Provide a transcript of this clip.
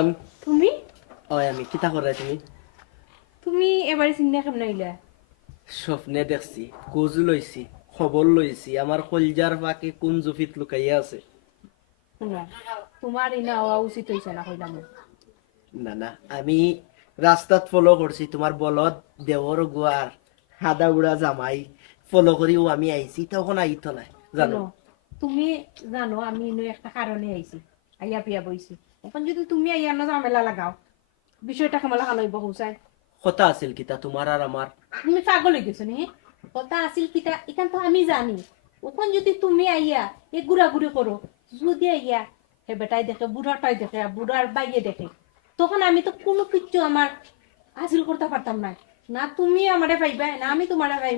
আমি তুমি ওই আমি কিতা করে তুমি তুমি এবারে চিন্তা কেমন হইলা? স্বপ্নে দেখছি কুজু লইছি খবর লইছি আমার কলজার ফাঁকে কোন জুফিত লুকাইয়া আছে। শুনো, তোমার ইনা হওয়া উচিত হয়েছে না কইলাম। না না আমি রাস্তাত ফলো করছি তোমার বলদ দেওর গুয়ার হাদা উড়া জামাই ফলো করিও আমি আইছি তখন আইতো না জানো। শুনো, তুমি জানো আমি ইনো একটা কারণে আইছি, আইয়া পিয়া বইছি। এখন যদি তুমি আইয়া না ঝামেলা লাগাও, বিষয়টা কেমন হালাইব হুসাইন? কথা আছিল কিতা তোমার আর আমার। তুমি পাগল হয়ে গেছো নি? কথা আছিল কিটা এখান তো আমি জানি। ওখান যদি তুমি আইয়া এ ঘুরাঘুরি করো, যদি আইয়া হে বেটাই দেখে বুড়াটাই দেখে আর বুড়ার বাইয়ে দেখে, তখন আমি তো কোনো কিচ্ছু আমার হাসিল করতে পারতাম না। না তুমি আমারে পাইবা না আমি তোমারে পাইব।